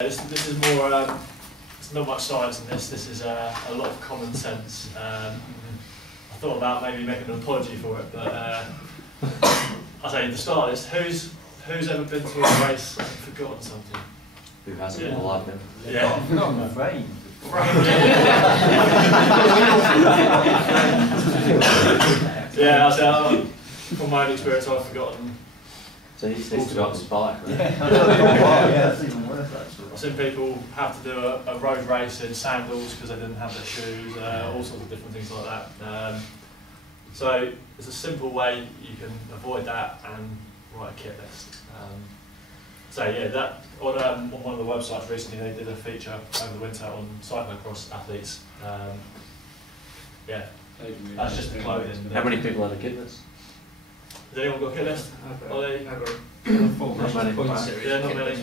This is more, it's not much science in this, this is a lot of common sense. I thought about maybe making an apology for it, but I'll say to start this, who's ever been to a race and forgotten something? Who hasn't in life? Yeah. I'm afraid. Yeah, I'll say, from my own experience, I've forgotten. So he's forgotten his bike, right? Yeah, that's even worse actually. I've seen people have to do a road race in sandals because they didn't have their shoes, all sorts of different things like that. So there's a simple way you can avoid that and write a kit list. So yeah, that on one of the websites recently they did a feature over the winter on cyclocross athletes. Yeah, that's just the clothing. How many people had a kit list? Has anyone got a kit list? Ollie? Not many. Yeah, not many.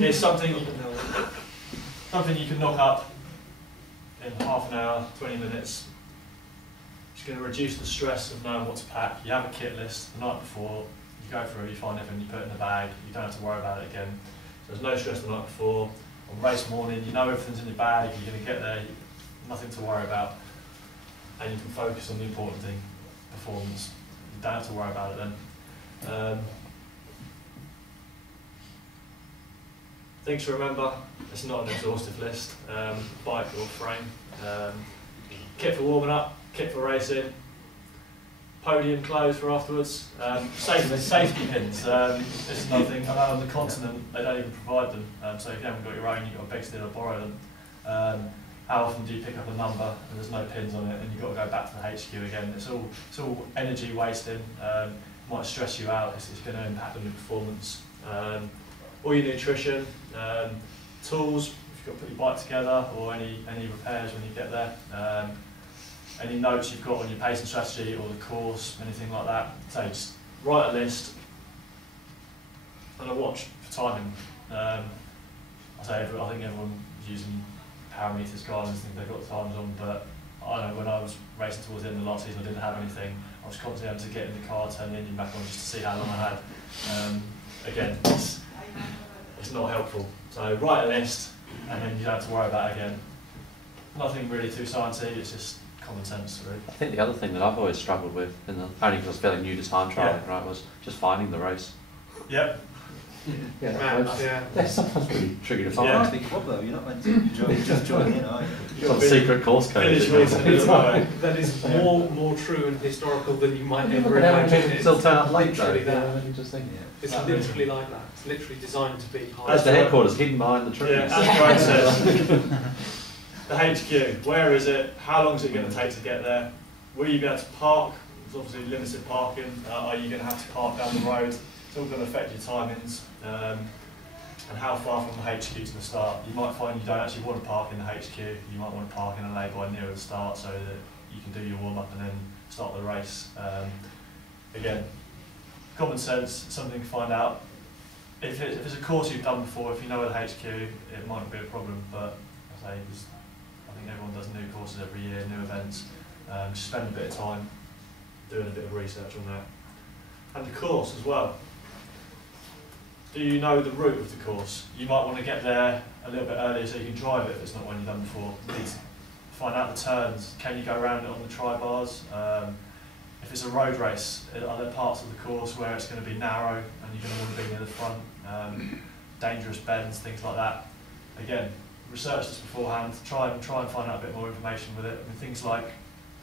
It's something you can knock up in half an hour, 20 minutes. It's going to reduce the stress of knowing what to pack. You have a kit list the night before, you go through it, you find everything, you put it in the bag, you don't have to worry about it again. So there's no stress the night before. On race morning, you know everything's in your bag, you're going to get there, nothing to worry about. And you can focus on the important thing, performance. You don't have to worry about it then. Things to remember, it's not an exhaustive list. Bike or frame. Kit for warming up, kit for racing. Podium clothes for afterwards. Safety pins. This is another thing. I know on the continent they don't even provide them. So if you haven't got your own, you've got to beg, steal or borrow them. How often do you pick up a number and there's no pins on it and you've got to go back to the HQ again? It's all energy wasting, might stress you out, it's going to impact on your performance. All your nutrition, tools, if you've got to put your bike together, or any repairs when you get there. Any notes you've got on your pacing strategy or the course, anything like that. So just write a list and a watch for timing. I think everyone's using power meters, guidance, think they've got the times on, but I know when I was racing towards the end of the last season I didn't have anything. I was constantly having to get in the car, turn the engine back on just to see how long I had. Again, it's not helpful. So write a list and then you don't have to worry about it again. Nothing really too sciencey, it's just common sense really. I think the other thing that I've always struggled with, only because I was fairly new to time trialling, right, was just finding the race. Yep. They're sometimes pretty tricky to find. I think what though, you're not meant to just join in, are you? Some secret course code. That is more true and historical than you might ever imagine. People still turn up late though. It's literally like that. It's literally designed to be high. That's the headquarters, hidden behind the trees. Yeah, as Greg says. The HQ, where is it? How long is it going to take to get there? Will you be able to park? There's obviously limited parking. Are you going to have to park down the road? It's all going to affect your timings. And how far from the HQ to the start. You might find you don't actually want to park in the HQ. You might want to park in a lay-by nearer the start so that you can do your warm-up and then start the race. Again, common sense, something to find out. If it's a course you've done before, if you know the HQ, it might not be a problem, but I think everyone does new courses every year, new events. Just spend a bit of time doing a bit of research on that. And the course as well. Do you know the route of the course? You might want to get there a little bit earlier so you can drive it if it's not one you've done before. You need to find out the turns. Can you go around it on the tri-bars? If it's a road race, are there parts of the course where it's going to be narrow and you're going to want to be near the front? Dangerous bends, things like that. Again, research this beforehand. Try and find out a bit more information with it. I mean, things like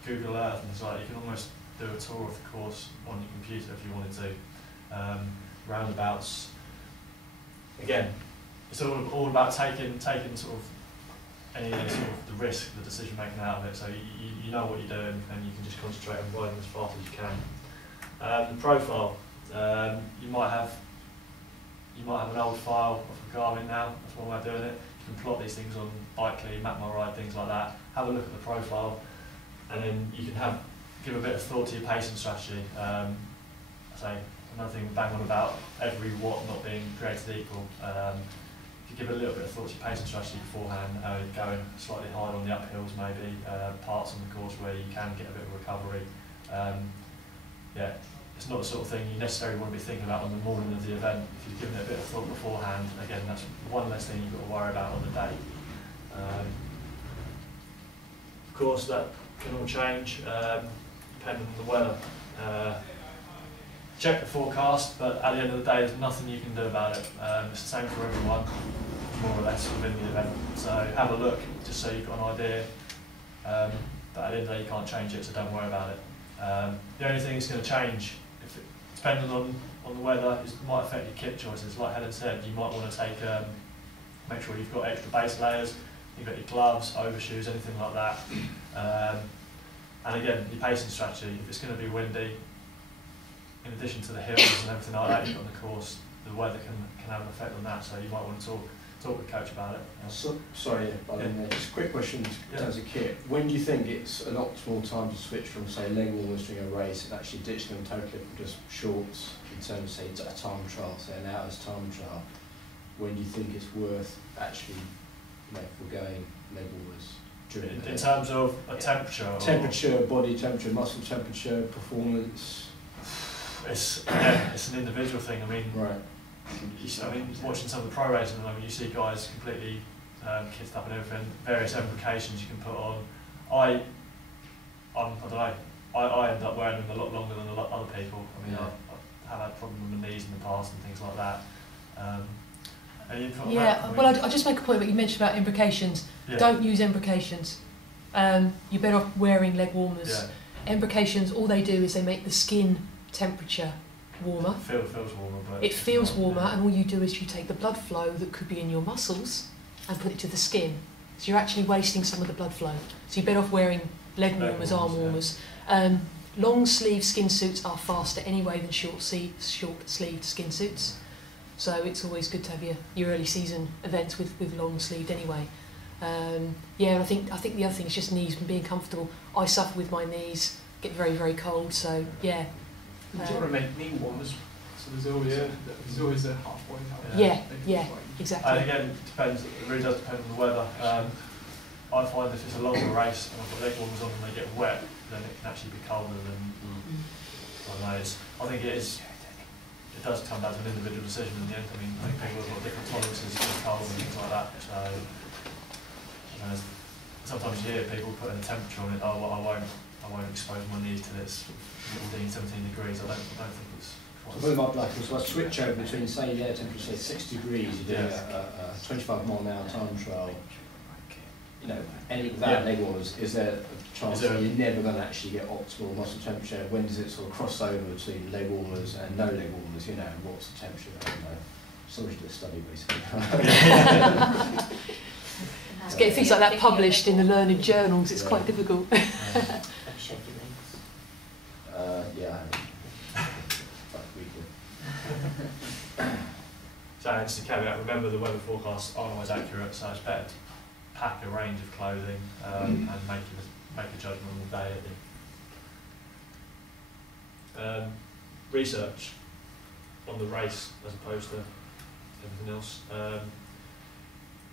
Google Earth and things like that. You can almost do a tour of the course on your computer if you wanted to. Roundabouts. Again, it's all about taking sort of any sort of the risk, the decision making out of it. So you know what you're doing and you can just concentrate on riding as fast as you can. The profile, you might have an old file of a Garmin now. That's one way of doing it. You can plot these things on Bikely, Map My Ride, things like that. Have a look at the profile, and then you can give a bit of thought to your pacing strategy. Another thing bang on about every watt not being created equal. If you give a little bit of thought to your pacing strategy beforehand, going slightly harder on the uphills maybe, parts on the course where you can get a bit of recovery. it's not the sort of thing you necessarily want to be thinking about on the morning of the event. If you've given it a bit of thought beforehand, again, that's one less thing you've got to worry about on the day. Of course, that can all change depending on the weather. Check the forecast, but at the end of the day, there's nothing you can do about it. It's the same for everyone, more or less, within the event. So have a look, just so you've got an idea. But at the end of the day, you can't change it, so don't worry about it. The only thing that's going to change, depending on the weather, it might affect your kit choices. Like Helen said, you might want to take, make sure you've got extra base layers, you've got your gloves, overshoes, anything like that. And again, your pacing strategy, if it's going to be windy, in addition to the hills and everything like that you've got on the course, the weather can have an effect on that, so you might want to talk with coach about it. So, sorry, just a quick question in terms of kit. When do you think it's an optimal time to switch from, say, leg warmers during a race and actually ditch them totally for just shorts in terms of, say, a time trial, say an hour's time trial? When do you think it's worth actually forgoing leg warmers? In terms of a temperature? Temperature, body temperature, muscle temperature, performance? It's an individual thing. I mean, right. Watching some of the pro racing at the moment, you see guys completely kitted up and everything, various applications you can put on. I don't know, I end up wearing them a lot longer than a lot of other people. I mean, I've had problems with my knees in the past and things like that. Well, I'll just make a point, but you mentioned about imbrications. Yeah. Don't use imbrications. You're better off wearing leg warmers. Yeah. Imbrications, all they do is they make the skin temperature warmer. Feels warmer, but it feels warmer, and all you do is you take the blood flow that could be in your muscles and put it to the skin. So you're actually wasting some of the blood flow. So you're better off wearing leg warmers, arm warmers. Yeah. Long sleeve skin suits are faster anyway than short sleeved skin suits. So it's always good to have your early season events with long sleeved anyway. And I think the other thing is just knees and being comfortable. I suffer with my knees, get very, very cold, so yeah. You want to make knee warmers, so there's always a halfway house. Yeah, exactly. And again, it depends. It really does depend on the weather. I find if it's a longer race and I've got leg warmers on and they get wet, then it can actually be colder than I don't know. I think it does come down to an individual decision in the end. I mean, I think people have got different tolerances to cold and things like that. So sometimes you hear people putting a temperature on it. Oh, well, I won't expose my knees till it's 14, 17 degrees. I don't think it's quite. So about like a switch over between, say, the air temperature, say 6 degrees, you do a 25 mile an hour time trial. Any without leg warmers, is there a chance that you're never going to actually get optimal muscle temperature? When does it sort of cross over between leg warmers and no leg warmers? What's the temperature? I don't know. Somebody did a study basically. To get things like that published in the learned journals, it's quite difficult. So just a caveat, remember the weather forecasts aren't always accurate, so it's better to pack a range of clothing and make a judgment on the day. I think. Research on the race as opposed to everything else.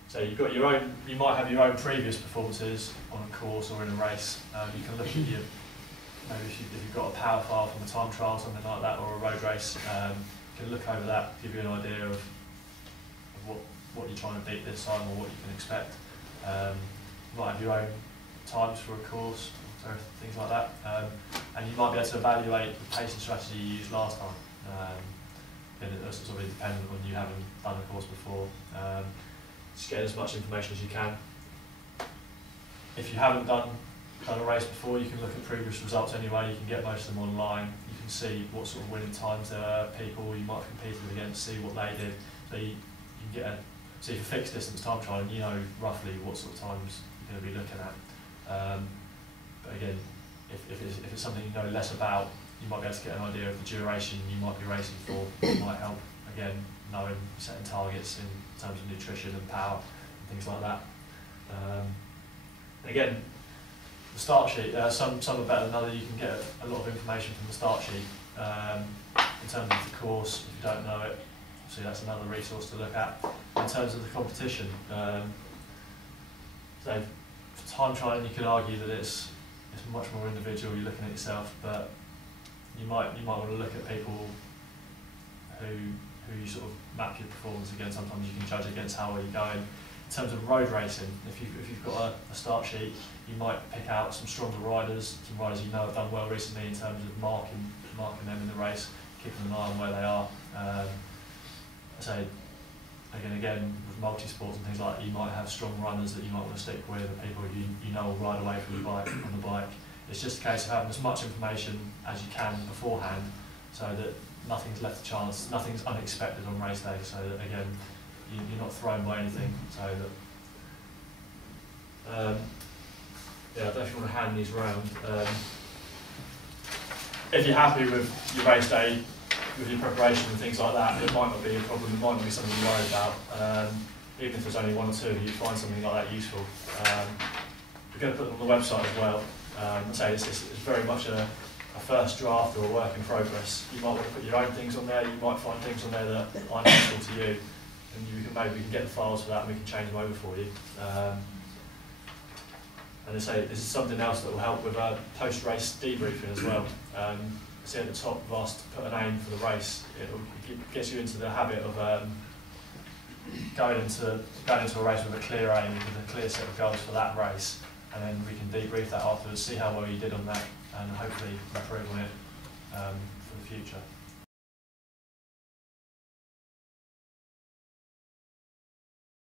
So you've got your own. You might have your own previous performances on a course or in a race. You can look at your maybe if you've got a power file from a time trial, something like that, or a road race. You can look over that, give you an idea of what you're trying to beat this time or what you can expect. You might have your own times for a course, or things like that, and you might be able to evaluate the pacing strategy you used last time. And it's sort of dependent on you having done a course before. Just get as much information as you can. If you haven't done a race before, you can look at previous results anyway. You can get most of them online. You can see what sort of winning times there are, people you might have competed against, see what they did. So you can get see for fixed distance time trial, you know roughly what sort of times you're going to be looking at. But again, if it's something you know less about, you might be able to get an idea of the duration you might be racing for. It might help, again, knowing setting targets in terms of nutrition and power and things like that. Again, the start sheet, some are better than others. You can get a lot of information from the start sheet. In terms of the course, if you don't know it, obviously that's another resource to look at. In terms of the competition, so for time trialing you could argue that it's much more individual, you're looking at yourself, but you might want to look at people who you sort of map your performance against. Sometimes you can judge against how well you're going. In terms of road racing, if you've got a start sheet, you might pick out some stronger riders, some riders you know have done well recently in terms of marking them in the race, keeping an eye on where they are. I say again with multi-sports and things like that, you might have strong runners that you might want to stick with, and people you know will ride away from the bike on the bike. It's just a case of having as much information as you can beforehand, so that nothing's left to chance, nothing's unexpected on race day, so that again you're not thrown by anything. So that yeah, I don't know if you want to hand these around. If you're happy with your race day, with your preparation and things like that, it might not be a problem, it might not be something you worry about. Even if there's only one or two, you find something like that useful. We're going to put them on the website as well. I'd say it's very much a first draft or a work in progress. You might want to put your own things on there, you might find things on there that aren't useful to you, and maybe we can get the files for that and we can change them over for you. And I say this is something else that will help with post-race debriefing as well. See at the top, we've asked to put an aim for the race. It gets you into the habit of going into a race with a clear aim, with a clear set of goals for that race, and then we can debrief that afterwards, see how well you did on that, and hopefully improve on it for the future.